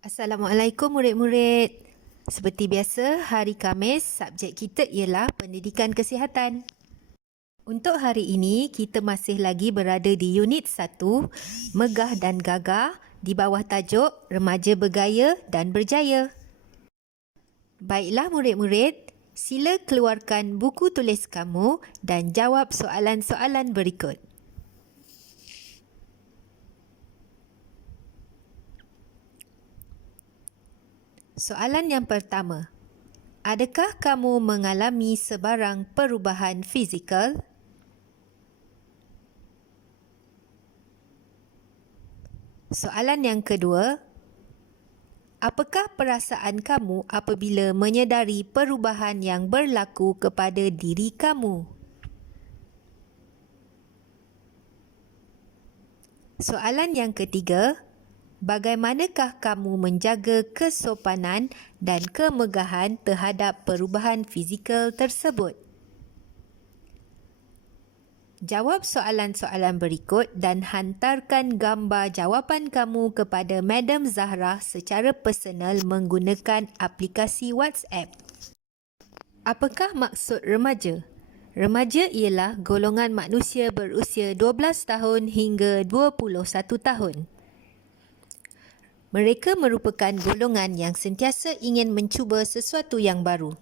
Assalamualaikum murid-murid. Seperti biasa, hari Khamis, subjek kita ialah pendidikan kesihatan. Untuk hari ini, kita masih lagi berada di unit 1, Megah dan Gagah, di bawah tajuk Remaja Bergaya dan Berjaya. Baiklah murid-murid, sila keluarkan buku tulis kamu dan jawab soalan-soalan berikut. Soalan yang pertama. Adakah kamu mengalami sebarang perubahan fizikal? Soalan yang kedua. Apakah perasaan kamu apabila menyedari perubahan yang berlaku kepada diri kamu? Soalan yang ketiga. Bagaimanakah kamu menjaga kesopanan dan kemegahan terhadap perubahan fizikal tersebut? Jawab soalan-soalan berikut dan hantarkan gambar jawapan kamu kepada Madam Zahra secara personal menggunakan aplikasi WhatsApp. Apakah maksud remaja? Remaja ialah golongan manusia berusia 12 tahun hingga 21 tahun. Mereka merupakan golongan yang sentiasa ingin mencuba sesuatu yang baru.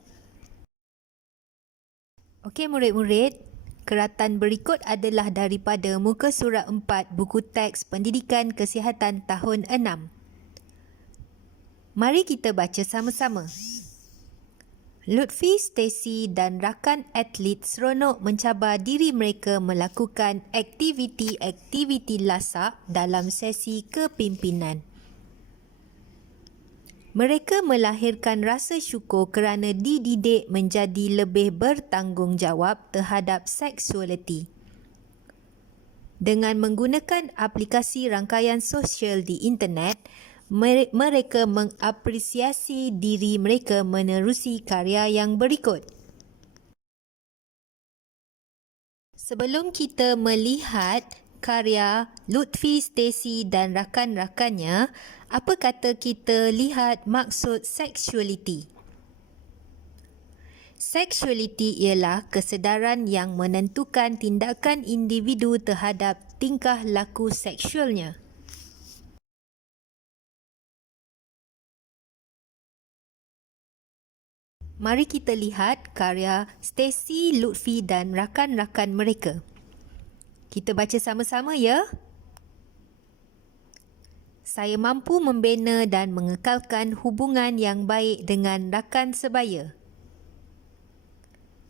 Okey murid-murid, keratan berikut adalah daripada muka surat 4 buku teks Pendidikan Kesihatan tahun 6. Mari kita baca sama-sama. Lutfi, Stacy dan rakan atlet seronok mencabar diri mereka melakukan aktiviti-aktiviti lasak dalam sesi kepimpinan. Mereka melahirkan rasa syukur kerana dididik menjadi lebih bertanggungjawab terhadap seksualiti. Dengan menggunakan aplikasi rangkaian sosial di internet, mereka mengapresiasi diri mereka menerusi karya yang berikut. Sebelum kita melihat karya Lutfi, Stacy dan rakan-rakannya, apa kata kita lihat maksud seksualiti? Seksualiti ialah kesedaran yang menentukan tindakan individu terhadap tingkah laku seksualnya. Mari kita lihat karya Stacy, Lutfi dan rakan-rakan mereka. Kita baca sama-sama ya. Saya mampu membina dan mengekalkan hubungan yang baik dengan rakan sebaya.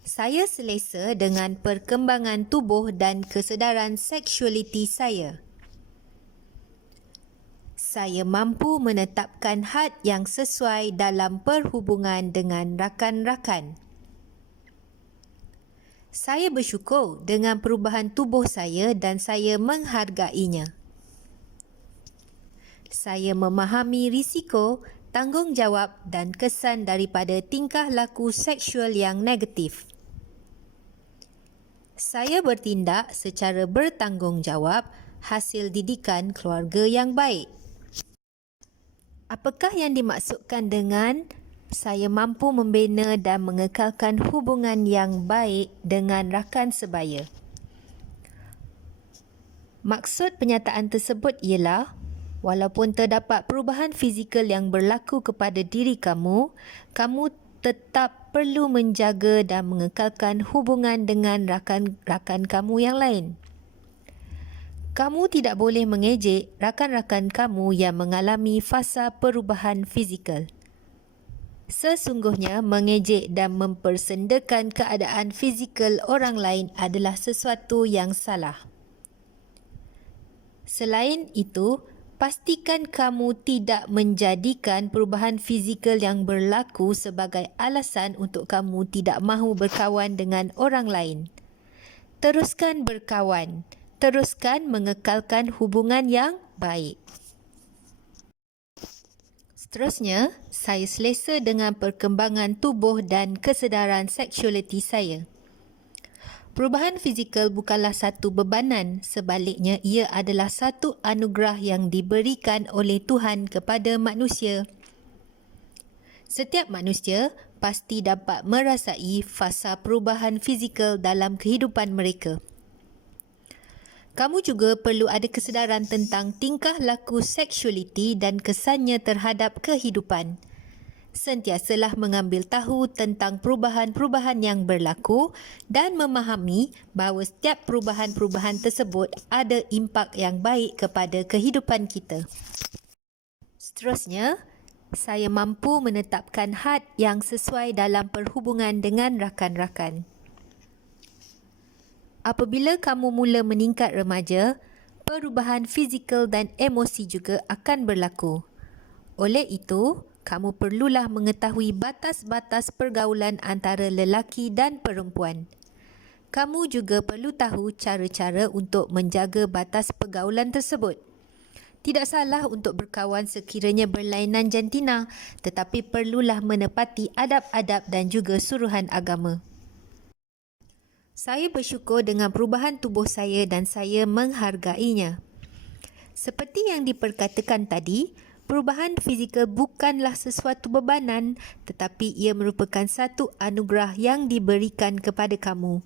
Saya selesa dengan perkembangan tubuh dan kesedaran seksualiti saya. Saya mampu menetapkan had yang sesuai dalam perhubungan dengan rakan-rakan. Saya bersyukur dengan perubahan tubuh saya dan saya menghargainya. Saya memahami risiko, tanggungjawab dan kesan daripada tingkah laku seksual yang negatif. Saya bertindak secara bertanggungjawab hasil didikan keluarga yang baik. Apakah yang dimaksudkan dengan saya mampu membina dan mengekalkan hubungan yang baik dengan rakan sebaya? Maksud pernyataan tersebut ialah walaupun terdapat perubahan fizikal yang berlaku kepada diri kamu, kamu tetap perlu menjaga dan mengekalkan hubungan dengan rakan-rakan kamu yang lain. Kamu tidak boleh mengejek rakan-rakan kamu yang mengalami fasa perubahan fizikal. Sesungguhnya, mengejek dan mempersendakan keadaan fizikal orang lain adalah sesuatu yang salah. Selain itu, pastikan kamu tidak menjadikan perubahan fizikal yang berlaku sebagai alasan untuk kamu tidak mahu berkawan dengan orang lain. Teruskan berkawan. Teruskan mengekalkan hubungan yang baik. Seterusnya, saya selesa dengan perkembangan tubuh dan kesedaran seksualiti saya. Perubahan fizikal bukanlah satu bebanan, sebaliknya ia adalah satu anugerah yang diberikan oleh Tuhan kepada manusia. Setiap manusia pasti dapat merasai fasa perubahan fizikal dalam kehidupan mereka. Kamu juga perlu ada kesedaran tentang tingkah laku seksualiti dan kesannya terhadap kehidupan. Sentiasalah mengambil tahu tentang perubahan-perubahan yang berlaku dan memahami bahawa setiap perubahan-perubahan tersebut ada impak yang baik kepada kehidupan kita. Seterusnya, saya mampu menetapkan had yang sesuai dalam perhubungan dengan rakan-rakan. Apabila kamu mula meningkat remaja, perubahan fizikal dan emosi juga akan berlaku. Oleh itu, kamu perlulah mengetahui batas-batas pergaulan antara lelaki dan perempuan. Kamu juga perlu tahu cara-cara untuk menjaga batas pergaulan tersebut. Tidak salah untuk berkawan sekiranya berlainan jantina, tetapi perlulah menepati adab-adab dan juga suruhan agama. Saya bersyukur dengan perubahan tubuh saya dan saya menghargainya. Seperti yang diperkatakan tadi, perubahan fizikal bukanlah sesuatu bebanan, tetapi ia merupakan satu anugerah yang diberikan kepada kamu.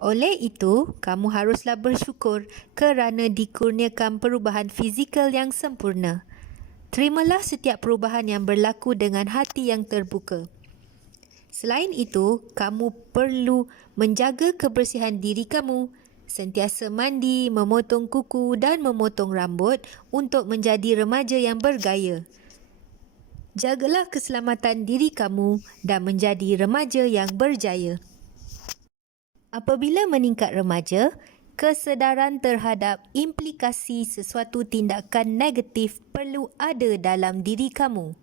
Oleh itu, kamu haruslah bersyukur kerana dikurniakan perubahan fizikal yang sempurna. Terimalah setiap perubahan yang berlaku dengan hati yang terbuka. Selain itu, kamu perlu menjaga kebersihan diri kamu. Sentiasa mandi, memotong kuku dan memotong rambut untuk menjadi remaja yang bergaya. Jagalah keselamatan diri kamu dan menjadi remaja yang berjaya. Apabila meningkat remaja, kesedaran terhadap implikasi sesuatu tindakan negatif perlu ada dalam diri kamu.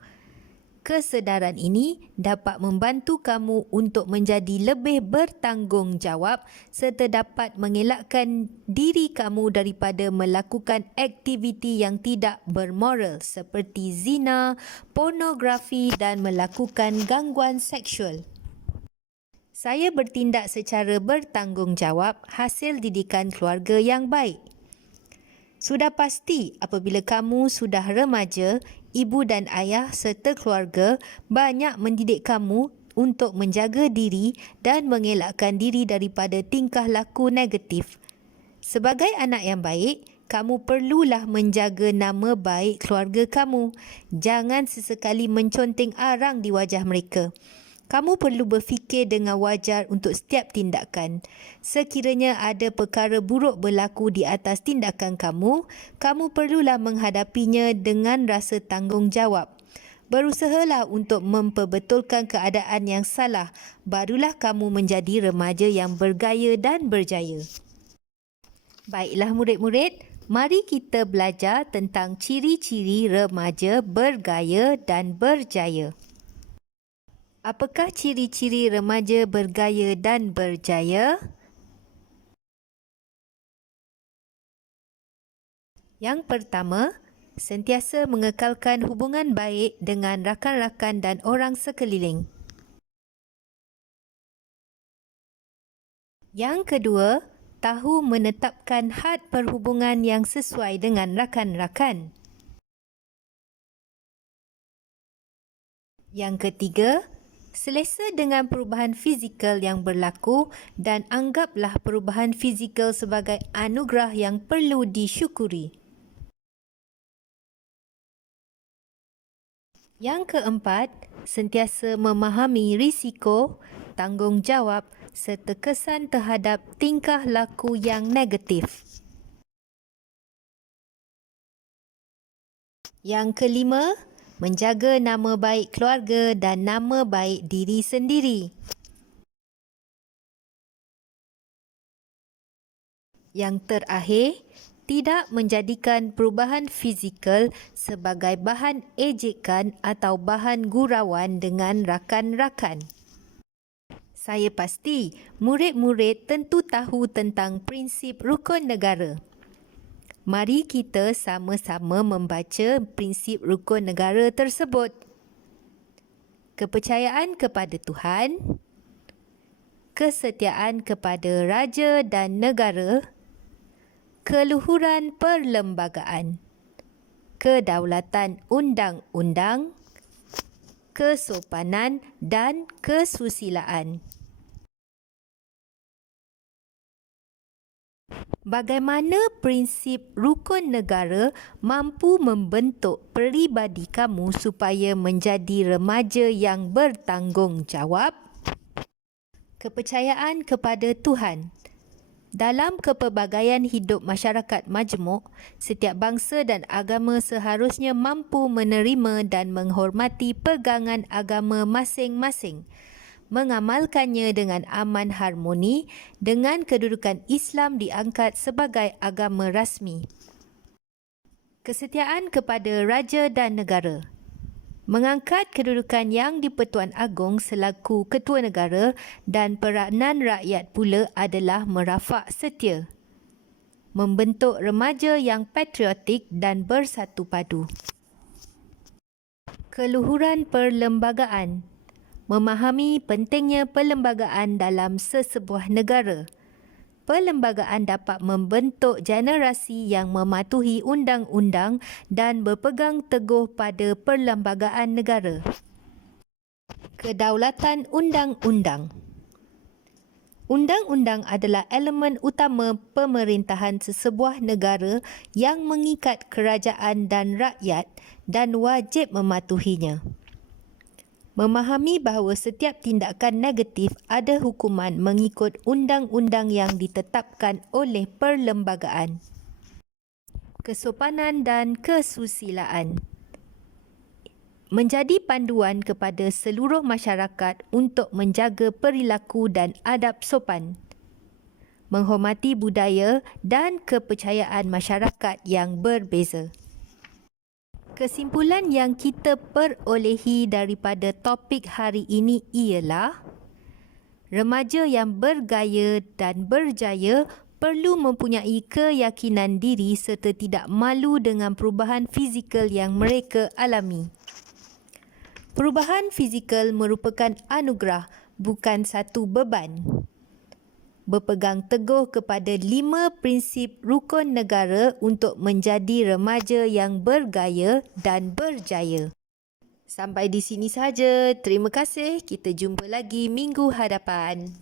Kesedaran ini dapat membantu kamu untuk menjadi lebih bertanggungjawab serta dapat mengelakkan diri kamu daripada melakukan aktiviti yang tidak bermoral seperti zina, pornografi dan melakukan gangguan seksual. Saya bertindak secara bertanggungjawab hasil didikan keluarga yang baik. Sudah pasti apabila kamu sudah remaja, ibu dan ayah serta keluarga banyak mendidik kamu untuk menjaga diri dan mengelakkan diri daripada tingkah laku negatif. Sebagai anak yang baik, kamu perlulah menjaga nama baik keluarga kamu. Jangan sesekali menconteng arang di wajah mereka. Kamu perlu berfikir dengan wajar untuk setiap tindakan. Sekiranya ada perkara buruk berlaku di atas tindakan kamu, kamu perlulah menghadapinya dengan rasa tanggungjawab. Berusahalah untuk memperbetulkan keadaan yang salah, barulah kamu menjadi remaja yang bergaya dan berjaya. Baiklah murid-murid, mari kita belajar tentang ciri-ciri remaja bergaya dan berjaya. Apakah ciri-ciri remaja bergaya dan berjaya? Yang pertama, sentiasa mengekalkan hubungan baik dengan rakan-rakan dan orang sekeliling. Yang kedua, tahu menetapkan had perhubungan yang sesuai dengan rakan-rakan. Yang ketiga, selesa dengan perubahan fizikal yang berlaku dan anggaplah perubahan fizikal sebagai anugerah yang perlu disyukuri. Yang keempat, sentiasa memahami risiko, tanggungjawab serta kesan terhadap tingkah laku yang negatif. Yang kelima, menjaga nama baik keluarga dan nama baik diri sendiri. Yang terakhir, tidak menjadikan perubahan fizikal sebagai bahan ejekan atau bahan gurauan dengan rakan-rakan. Saya pasti murid-murid tentu tahu tentang prinsip rukun negara. Mari kita sama-sama membaca prinsip rukun negara tersebut. Kepercayaan kepada Tuhan, kesetiaan kepada raja dan negara, keluhuran perlembagaan, kedaulatan undang-undang, kesopanan dan kesusilaan. Bagaimana prinsip rukun negara mampu membentuk peribadi kamu supaya menjadi remaja yang bertanggungjawab? Kepercayaan kepada Tuhan. Dalam kepelbagaian hidup masyarakat majmuk, setiap bangsa dan agama seharusnya mampu menerima dan menghormati pegangan agama masing-masing, mengamalkannya dengan aman harmoni dengan kedudukan Islam diangkat sebagai agama rasmi. Kesetiaan kepada raja dan negara. Mengangkat kedudukan Yang di-Pertuan Agong selaku ketua negara dan peranan rakyat pula adalah merafak setia. Membentuk remaja yang patriotik dan bersatu padu. Keluhuran perlembagaan. Memahami pentingnya perlembagaan dalam sesebuah negara. Perlembagaan dapat membentuk generasi yang mematuhi undang-undang dan berpegang teguh pada perlembagaan negara. Kedaulatan undang-undang. Undang-undang adalah elemen utama pemerintahan sesebuah negara yang mengikat kerajaan dan rakyat dan wajib mematuhinya. Memahami bahawa setiap tindakan negatif ada hukuman mengikut undang-undang yang ditetapkan oleh perlembagaan. Kesopanan dan kesusilaan. Menjadi panduan kepada seluruh masyarakat untuk menjaga perilaku dan adab sopan. Menghormati budaya dan kepercayaan masyarakat yang berbeza. Kesimpulan yang kita perolehi daripada topik hari ini ialah remaja yang bergaya dan berjaya perlu mempunyai keyakinan diri serta tidak malu dengan perubahan fizikal yang mereka alami. Perubahan fizikal merupakan anugerah, bukan satu beban. Berpegang teguh kepada 5 prinsip rukun negara untuk menjadi remaja yang bergaya dan berjaya. Sampai di sini sahaja. Terima kasih. Kita jumpa lagi minggu hadapan.